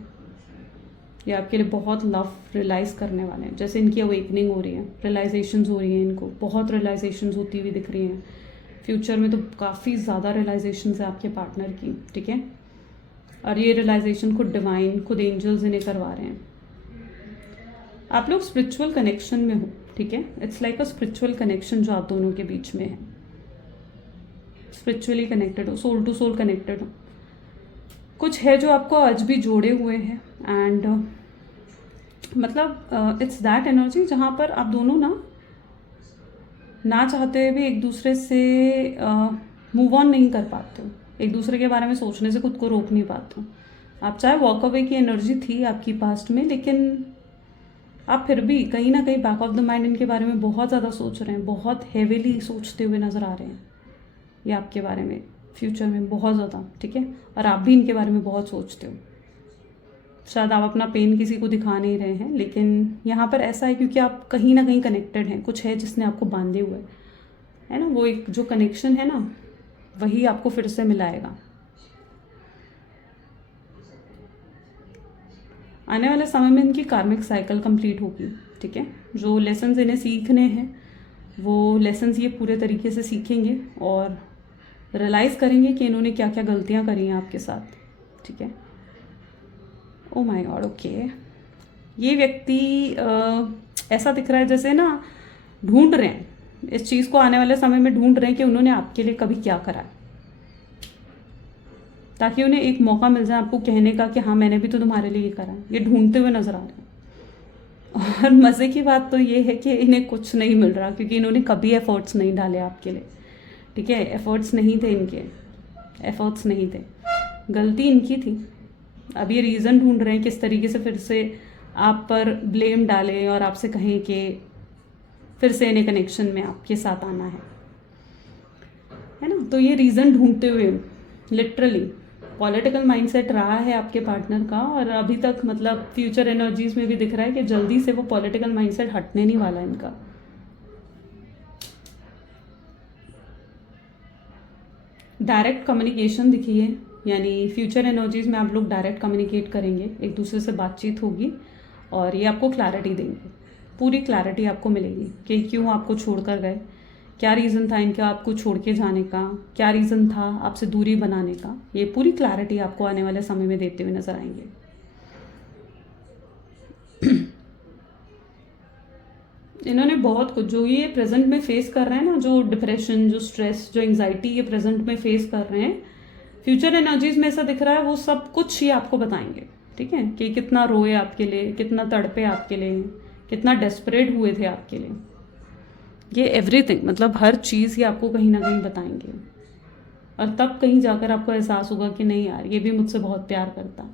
ये आपके लिए बहुत लव रियलाइज़ करने वाले हैं, जैसे इनकी अवेकनिंग हो रही है, रियलाइजेशंस हो रही हैं, इनको बहुत रियलाइजेशंस होती हुई दिख रही हैं फ्यूचर में। तो काफ़ी ज़्यादा रियलाइजेशंस है आपके पार्टनर की, ठीक है। और ये रियलाइजेशन खुद डिवाइन, खुद एंजल्स इन्हें करवा रहे हैं। आप लोग स्पिरिचुअल कनेक्शन में हो, ठीक है। It's like a spiritual connection जो आप दोनों के बीच में है। स्पिरिचुअली कनेक्टेड हो, सोल टू सोल कनेक्टेड हो। कुछ है जो आपको आज भी जोड़े हुए हैं एंड मतलब इट्स दैट एनर्जी जहाँ पर आप दोनों ना चाहते हुए भी एक दूसरे से मूव ऑन नहीं कर पाते हो, एक दूसरे के बारे में सोचने से खुद को रोक नहीं पाते हो। आप चाहे वॉक अवे की एनर्जी थी आपकी पास्ट में, लेकिन आप फिर भी कहीं ना कहीं बैक ऑफ द माइंड इनके बारे में बहुत ज़्यादा सोच रहे हैं, बहुत हेविली सोचते हुए नज़र आ रहे हैं ये आपके बारे में फ्यूचर में बहुत ज़्यादा, ठीक है। और आप भी इनके बारे में बहुत सोचते हो। शायद आप अपना पेन किसी को दिखा नहीं रहे हैं, लेकिन यहाँ पर ऐसा है क्योंकि आप कहीं ना कहीं कनेक्टेड हैं, कुछ है जिसने आपको बांधे हुए है ना। वो एक जो कनेक्शन है ना, वही आपको फिर से मिलाएगा। आने वाले समय में इनकी कार्मिक साइकिल कंप्लीट होगी, ठीक है। जो लेसन्स इन्हें सीखने हैं वो लेसन्स ये पूरे तरीके से सीखेंगे और रियलाइज़ करेंगे कि इन्होंने क्या क्या गलतियाँ करी हैं आपके साथ, ठीक है। Oh my God, okay. ये व्यक्ति ऐसा दिख रहा है जैसे ना ढूंढ रहे हैं इस चीज़ को, आने वाले समय में ढूंढ रहे हैं कि उन्होंने आपके लिए कभी क्या करा है, ताकि उन्हें एक मौका मिल जाए आपको कहने का कि हाँ मैंने भी तो तुम्हारे लिए ये करा है। ये ढूंढते हुए नजर आ रहे हैं। और मज़े की बात तो ये है कि इन्हें कुछ नहीं मिल रहा क्योंकि इन्होंने कभी एफर्ट्स नहीं डाले आपके लिए, ठीक है। एफर्ट्स नहीं थे इनके, एफर्ट्स नहीं थे, गलती इनकी थी। अब ये रीज़न ढूंढ रहे हैं किस तरीके से फिर से आप पर ब्लेम डालें और आपसे कहें कि फिर से इन्हें कनेक्शन में आपके साथ आना है ना। तो ये रीज़न ढूंढते हुए लिटरली पॉलिटिकल माइंडसेट रहा है आपके पार्टनर का, और अभी तक मतलब फ्यूचर एनर्जीज में भी दिख रहा है कि जल्दी से वो पॉलिटिकल माइंडसेट हटने नहीं वाला इनका। डायरेक्ट कम्युनिकेशन दिखी है, यानी फ्यूचर एनर्जीज में आप लोग डायरेक्ट कम्युनिकेट करेंगे, एक दूसरे से बातचीत होगी और ये आपको क्लैरिटी देंगे, पूरी क्लैरिटी आपको मिलेगी कि क्यों आपको छोड़कर गए, क्या रीज़न था इनका आपको छोड़ के जाने का, क्या रीज़न था आपसे दूरी बनाने का। ये पूरी क्लैरिटी आपको आने वाले समय में देते हुए नजर आएंगे। इन्होंने बहुत कुछ जो ये प्रेजेंट में फेस कर रहे हैं ना, जो डिप्रेशन, जो स्ट्रेस, जो एंजाइटी ये प्रेजेंट में फेस कर रहे हैं, फ्यूचर एनर्जीज में ऐसा दिख रहा है वो सब कुछ ये आपको बताएंगे, ठीक है। कि कितना रोए आपके लिए, कितना तड़पे आपके लिए, कितना डेस्परेट हुए थे आपके लिए, ये एवरीथिंग, मतलब हर चीज़ ये आपको कहीं ना कहीं बताएंगे। और तब कहीं जाकर आपको एहसास होगा कि नहीं यार ये भी मुझसे बहुत प्यार करता है।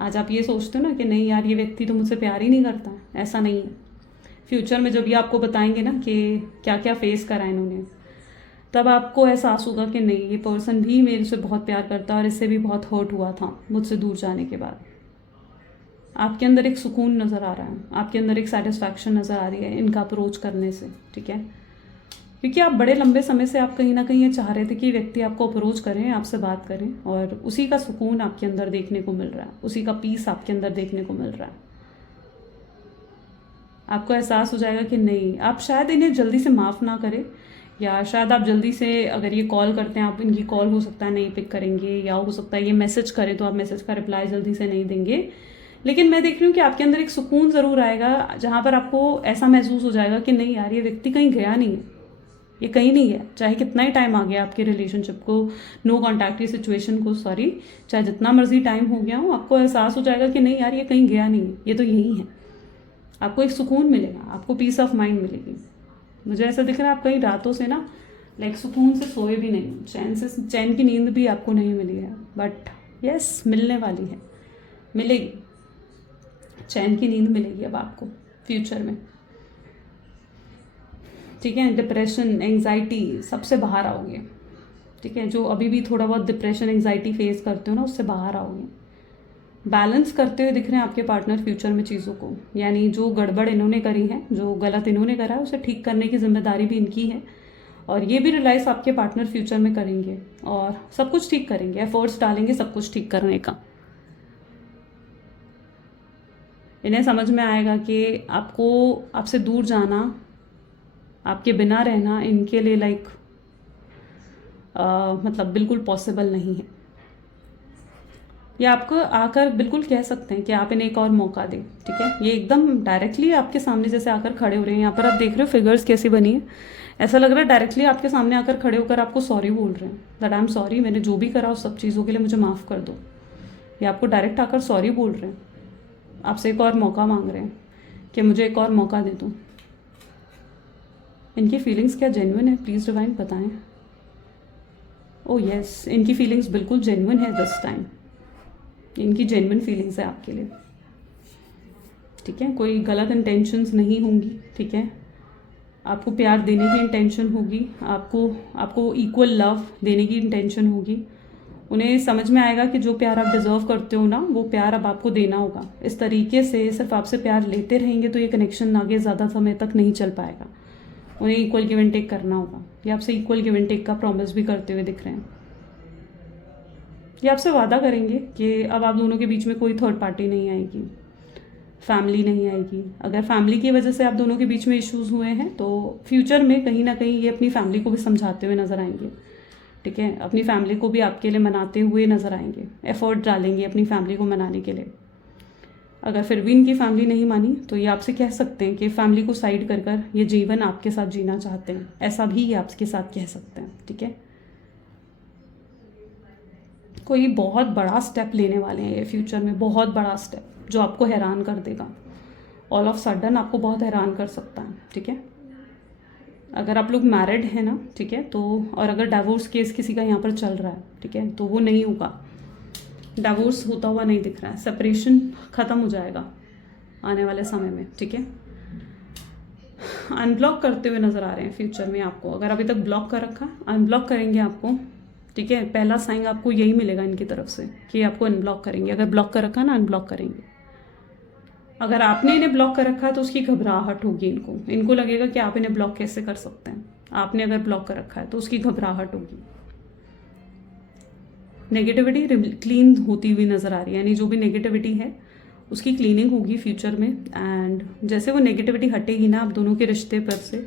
आज आप ये सोचते हो ना कि नहीं यार ये व्यक्ति तो मुझसे प्यार ही नहीं करता, ऐसा नहीं है। फ्यूचर में जब ये आपको बताएंगे ना कि क्या क्या फेस करा इन्होंने, तब आपको एहसास होगा कि नहीं ये पर्सन भी मेरे से बहुत प्यार करता है और इससे भी बहुत हर्ट हुआ था मुझसे दूर जाने के बाद। आपके अंदर एक सुकून नज़र आ रहा है, आपके अंदर एक सेटिस्फैक्शन नज़र आ रही है इनका अप्रोच करने से, ठीक है। क्योंकि आप बड़े लंबे समय से आप कहीं ना कहीं ये चाह रहे थे कि व्यक्ति आपको अप्रोच करें, आपसे बात करें, और उसी का सुकून आपके अंदर देखने को मिल रहा है, उसी का पीस आपके अंदर देखने को मिल रहा है। आपको एहसास हो जाएगा कि नहीं, आप शायद इन्हें जल्दी से माफ़ ना करें, या शायद आप जल्दी से अगर ये कॉल करते हैं आप इनकी कॉल हो सकता है नहीं पिक करेंगे, या हो सकता है ये मैसेज करें तो आप मैसेज का रिप्लाई जल्दी से नहीं देंगे। लेकिन मैं देख रही हूँ कि आपके अंदर एक सुकून ज़रूर आएगा जहाँ पर आपको ऐसा महसूस हो जाएगा कि नहीं यार ये व्यक्ति कहीं गया नहीं है, ये कहीं नहीं है, चाहे कितना ही टाइम आ गया आपके रिलेशनशिप को, नो कॉन्टैक्ट की सिचुएशन को, सॉरी, चाहे जितना मर्जी टाइम हो गया हो, आपको एहसास हो जाएगा कि नहीं यार ये कहीं गया नहीं, ये तो यही है। आपको एक सुकून मिलेगा, आपको पीस ऑफ माइंड मिलेगी। मुझे ऐसा दिख रहा है आप कई रातों से ना लाइक सुकून से सोए भी नहीं, चैन की नींद भी आपको नहीं मिली है, बट यस मिलने वाली है, मिलेगी, चैन की नींद मिलेगी अब आपको फ्यूचर में, ठीक है। डिप्रेशन, एंग्जाइटी सबसे बाहर आओगे, ठीक है। जो अभी भी थोड़ा बहुत डिप्रेशन, एंग्जाइटी फेस करते हो ना, उससे बाहर आओगे। बैलेंस करते हुए दिख रहे हैं आपके पार्टनर फ्यूचर में चीज़ों को, यानी जो गड़बड़ इन्होंने करी है, जो गलत इन्होंने करा है, उसे ठीक करने की जिम्मेदारी भी इनकी है, और ये भी रियलाइज आपके पार्टनर फ्यूचर में करेंगे और सब कुछ ठीक करेंगे, एफर्ट्स डालेंगे सब कुछ ठीक करने का। इन्हें समझ में आएगा कि आपको, आपसे दूर जाना, आपके बिना रहना इनके लिए लाइक मतलब बिल्कुल पॉसिबल नहीं है। ये आपको आकर बिल्कुल कह सकते हैं कि आप इन्हें एक और मौका दें, ठीक है। ये एकदम डायरेक्टली आपके सामने जैसे आकर खड़े हो रहे हैं, यहाँ पर आप देख रहे हो फिगर्स कैसी बनी है, ऐसा लग रहा है डायरेक्टली आपके सामने आकर खड़े होकर आपको सॉरी बोल रहे हैं, दैट आई एम सॉरी, मैंने जो भी करा उस सब चीज़ों के लिए मुझे माफ़ कर दो। ये आपको डायरेक्ट आकर सॉरी बोल रहे हैं, आपसे एक और मौका मांग रहे हैं कि मुझे एक और मौका दे दो। इनकी फीलिंग्स क्या जेन्युइन है, प्लीज़ डिवाइन बताएं। ओह यस, इनकी फीलिंग्स बिल्कुल जेन्युइन है दिस टाइम, इनकी जेन्युइन फीलिंग्स है आपके लिए, ठीक है। कोई गलत इंटेंशंस नहीं होंगी, ठीक है। आपको प्यार देने की इंटेंशन होगी, आपको इक्वल लव देने की इंटेंशन होगी। उन्हें समझ में आएगा कि जो प्यार आप डिज़र्व करते हो ना, वो प्यार अब आपको देना होगा। इस तरीके से सिर्फ आपसे प्यार लेते रहेंगे तो ये कनेक्शन आगे ज़्यादा समय तक नहीं चल पाएगा। उन्हें इक्वल गिव एंड टेक करना होगा। ये आपसे इक्वल गिव एंड टेक का प्रॉमिस भी करते हुए दिख रहे हैं। ये आपसे वादा करेंगे कि अब आप दोनों के बीच में कोई थर्ड पार्टी नहीं आएगी, फैमिली नहीं आएगी। अगर फैमिली की वजह से आप दोनों के बीच में इश्यूज हुए हैं तो फ्यूचर में कहीं ना कहीं ये अपनी फैमिली को भी समझाते हुए नजर आएंगे, ठीक है। अपनी फैमिली को भी आपके लिए मनाते हुए नजर आएंगे, एफर्ट डालेंगे अपनी फैमिली को मनाने के लिए। अगर फिर भी इनकी फैमिली नहीं मानी तो ये आपसे कह सकते हैं कि फैमिली को साइड कर कर ये जीवन आपके साथ जीना चाहते हैं, ऐसा भी ये आपके साथ कह सकते हैं, ठीक है। कोई बहुत बड़ा स्टेप लेने वाले हैं ये फ्यूचर में, बहुत बड़ा स्टेप जो आपको हैरान कर देगा, ऑल ऑफ सडन आपको बहुत हैरान कर सकता है, ठीक है। अगर आप लोग मैरिड हैं ना, ठीक है, तो और अगर डाइवोर्स केस किसी का यहाँ पर चल रहा है, ठीक है, तो वो नहीं होगा, डाइवोर्स होता हुआ नहीं दिख रहा है, सेपरेशन ख़त्म हो जाएगा आने वाले समय में, ठीक है। अनब्लॉक करते हुए नज़र आ रहे हैं फ्यूचर में आपको। अगर अभी तक ब्लॉक कर रखा, अनब्लॉक करेंगे आपको, ठीक है। पहला साइन आपको यही मिलेगा इनकी तरफ से कि आपको अनब्लॉक करेंगे। अगर ब्लॉक कर रखा ना, अनब्लॉक करेंगे। अगर आपने इन्हें ब्लॉक कर रखा है तो उसकी घबराहट होगी इनको लगेगा कि आप इन्हें ब्लॉक कैसे कर सकते हैं। आपने अगर ब्लॉक कर रखा है तो उसकी घबराहट होगी। नेगेटिविटी क्लीन होती हुई नज़र आ रही है, यानी जो भी नेगेटिविटी है उसकी क्लीनिंग होगी फ्यूचर में। एंड जैसे वो नेगेटिविटी हटेगी ना आप दोनों के रिश्ते पर से,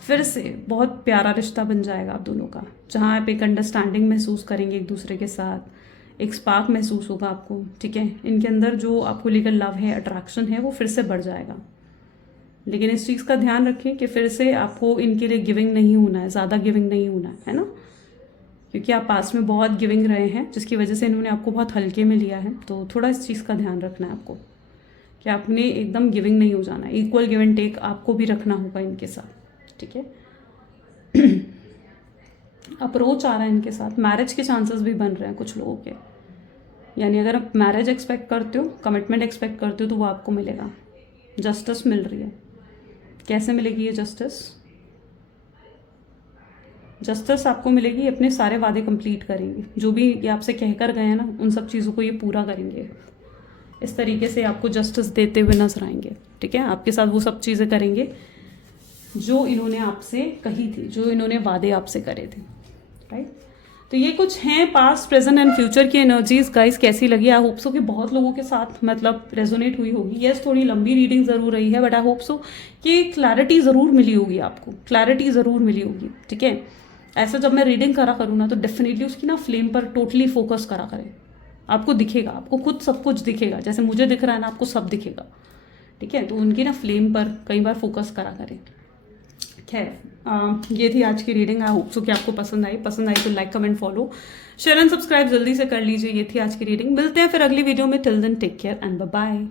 फिर से बहुत प्यारा रिश्ता बन जाएगा आप दोनों का, जहाँ आप एक अंडरस्टैंडिंग महसूस करेंगे एक दूसरे के साथ, एक स्पार्क महसूस होगा आपको, ठीक है। इनके अंदर जो आपको लेकर लव है, अट्रैक्शन है, वो फिर से बढ़ जाएगा। लेकिन इस चीज़ का ध्यान रखें कि फिर से आपको इनके लिए गिविंग नहीं होना है, ज़्यादा गिविंग नहीं होना है ना, क्योंकि आप पास में बहुत गिविंग रहे हैं जिसकी वजह से इन्होंने आपको बहुत हल्के में लिया है। तो थोड़ा इस चीज़ का ध्यान रखना है आपको कि आपने एकदम गिविंग नहीं हो जाना है, इक्वल गिव एंड टेक आपको भी रखना होगा इनके साथ, ठीक है। अप्रोच आ रहा है इनके साथ, मैरिज के चांसेस भी बन रहे हैं कुछ लोगों के, यानी अगर आप मैरिज एक्सपेक्ट करते हो, कमिटमेंट एक्सपेक्ट करते हो तो वो आपको मिलेगा। जस्टिस मिल रही है। कैसे मिलेगी ये जस्टिस? जस्टिस आपको मिलेगी, अपने सारे वादे कंप्लीट करेंगे, जो भी ये आपसे कहकर गए हैं ना उन सब चीज़ों को ये पूरा करेंगे। इस तरीके से आपको जस्टिस देते हुए नजर आएंगे, ठीक है। आपके साथ वो सब चीज़ें करेंगे जो इन्होंने आपसे कही थी, जो इन्होंने वादे आपसे करे थे, राइट। तो ये कुछ हैं पास्ट, प्रेजेंट एंड फ्यूचर की एनर्जीज। गाइस कैसी लगी? आई होप सो कि बहुत लोगों के साथ मतलब रेजोनेट हुई होगी। यस थोड़ी लंबी रीडिंग ज़रूर रही है, बट आई होप सो कि क्लैरिटी ज़रूर मिली होगी आपको, क्लैरिटी ज़रूर मिली होगी, ठीक है। ऐसा जब मैं रीडिंग करा करूँ ना तो डेफिनेटली उसकी ना फ्लेम पर टोटली फोकस करा करें, आपको दिखेगा, आपको खुद सब कुछ दिखेगा, जैसे मुझे दिख रहा है ना आपको सब दिखेगा, ठीक है। तो उनकी ना फ्लेम पर कई बार फोकस करा करें, खैर ये थी आज की रीडिंग। आई होप सो कि आपको पसंद आई तो like comment follow share and subscribe जल्दी से कर लीजिए। ये थी आज की रीडिंग, मिलते हैं फिर अगली वीडियो में। Till then take care and bye bye.